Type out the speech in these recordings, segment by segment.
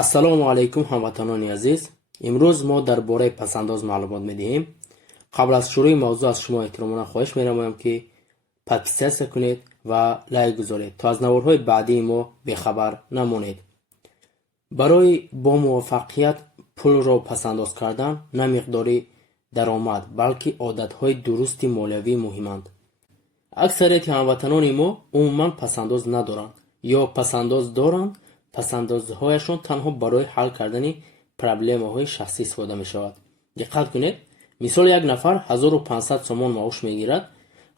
ассалому алайкум ҳамватанони азиз. имрӯз мо дар бораи пасандоз маълумот медиҳем. қабл аз шурӯи мавзӯъ аз шумо эҳтиромона хоҳиш менамоям ки подписатсия кунед ва лайк гузоред то аз наворҳои баъдии мо бехабар намонед. барои бо муваффақият пулро пасандоз кардан на миқдори даромад, балки одатҳои дурусти молиявӣ муҳиманд. аксарияти ҳамватанони мо умуман пасандоз надоранд ё пасандоз доранд. пасандозҳояшон танҳо барои ҳал кардани проблемаҳои шахсӣ истифода мешавад. диққат кунед, мисол як нафар 1500 сомон маош мегирад.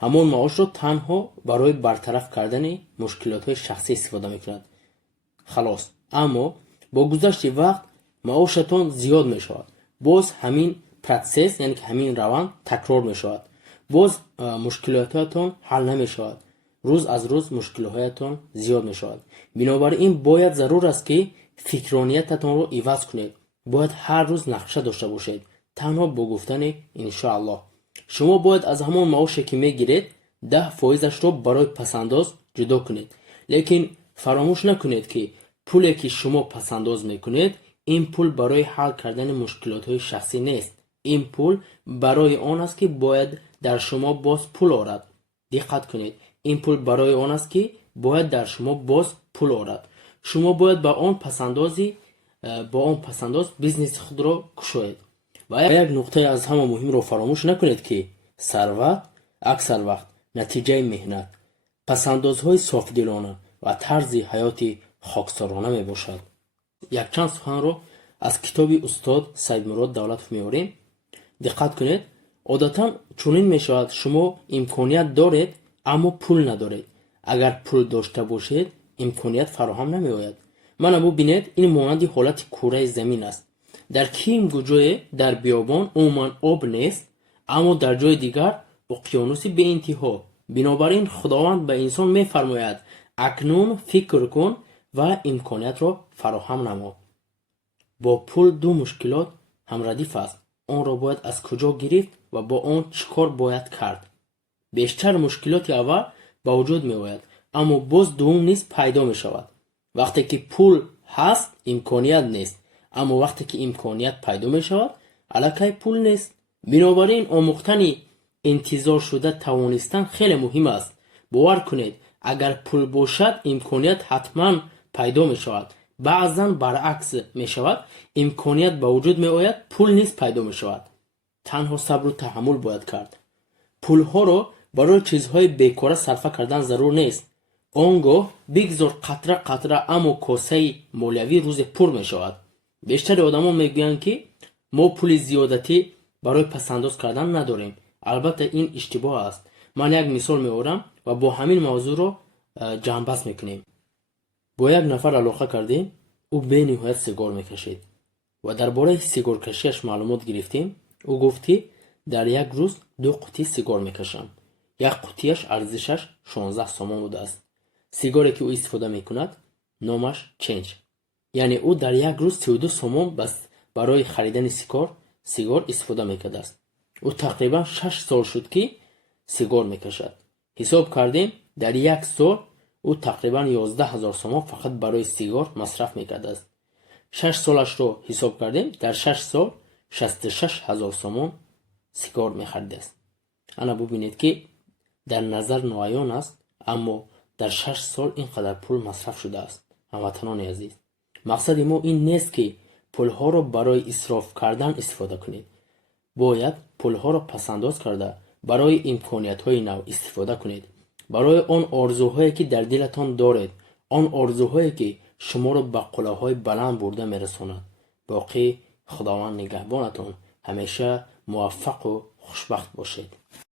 ҳамон маошро танҳо барои бартараф кардани мушкилотҳои шахсӣ истифода мекунад. халос. аммо бо гузашти вақт маошатон зиёд мешавад. боз ҳамин протсесс, яъне ки ҳамин раванд такрор мешавад. боз мушкилотатон ҳал намешавад. рӯз аз рӯз мушкилҳоятон зиёд мешавад. бинобар ин бояд зарур аст ки фикрониятатонро иваз кунед. бояд ҳар рӯз нақша дошта бошед, танҳо бо гуфтани иншоаллоҳ. шумо бояд аз ҳамон маоше ки мегиред 10%-ашро барои пасандоз ҷудо кунед. лекин фаромӯш накунед ки пуле ки шумо пасандоз мекунед, ин пул барои ҳал кардани мушкилотҳои шахсӣ нест. ин пул барои он аст ки бояд дар шумо боз пул орад. диққат кунед, ин пул барои он аст ки бояд дар шумо боз пул орад. шумо бояд ба он пасандоз бизнеси худро кушоед. ва як нуқтаи аз ҳама муҳимро фаромӯш накунед ки сарват аксар вақт натиҷаи меҳнат, пасандозҳои софдилона ва тарзи ҳаёти хоксорона мебошад. якчанд суханро аз китоби устод Саидмурод Давлатов меорем. диққат кунед, одатан чунин мешавад, шумо имконият доред, аммо пул надоред. агар пул дошта бошед, имконият фароҳам намеояд. мана бубинед, ин монанди ҳолати кураи замин аст. дар кимгу ҷое дар биёбон умуман об нест, аммо дар ҷои дигар уқёнуси беинтиҳо. бинобар ин худованд ба инсон мефармояд, акнун фикр кун ва имкониятро фароҳам намо. бо пул ду мушкилот ҳамрадиф аст. онро бояд аз куҷо гирифт ва бо он чӣ кор бояд кард. бештар мушкилоти аввал ба вуҷуд меояд, аммо боз дуввум низ пайдо мешавад. вақте ки пул ҳаст, имконият нест, аммо вақте ки имконият пайдо мешавад, аллакай пул нест. бинобар ин омӯхтани интизоршуда тавонистан хеле муҳим аст. бовар кунед, агар пул бошад, имконият ҳатман пайдо мешавад. баъзан баръакс мешавад, имконият ба вуҷуд меояд, пул низ пайдо мешавад. танҳо сабру таҳаммул бояд кард. пулҳоро барои чизҳои бекора сарфа кардан зарур нест. он гоҳ бигзор қатра қатра, аммо косаи молиявӣ рӯзе пур мешавад. бештари одамон мегӯянд ки мо пули зиёдатӣ барои пасандоз кардан надорем. албатта ин иштибоҳ аст. ман як мисол меорам ва бо ҳамин мавзӯъро ҷамъбаст мекунем. бо як нафар алоқа кардем. ӯ бениҳоят сигор мекашид ва дар бораи сигоркашиаш маълумот гирифтем. ӯ гуфт ки дар як рӯз 2 қуттӣ сигор мекашам. як қуттияш арзишаш 16 сомон будааст. сигоре ки ӯ истифода мекунад, номаш ченҷ. яъне ӯ дар як рӯз 32 сомон барои харидани сигор истифода мекардааст. ӯ тақрибан 6 сол шуд ки сигор мекашад. ҳисоб кардем, дар як сол ӯ тақрибан 11 000 сомон фақат барои сигор масраф мекардааст. 6 солашро ҳисоб кардем, дар 6 сол 66 000 сомон сигор мехаридааст. ана бубинед ки дар назар ноаён аст, аммо дар 6 сол ин қадар пул масраф шудааст. ҳамватанони азиз, мақсади мо ин нест ки пулҳоро барои исроф кардан истифода кунед. бояд пулҳоро пасандоз карда барои имкониятҳои нав истифода кунед. барои он орзуҳое ки дар дилатон доред, он орзуҳое ки шуморо ба қулаҳои баланд бурда мерасонад. боқӣ худованд нигаҳбонатон. ҳамеша муваффақу хушбахт бошед.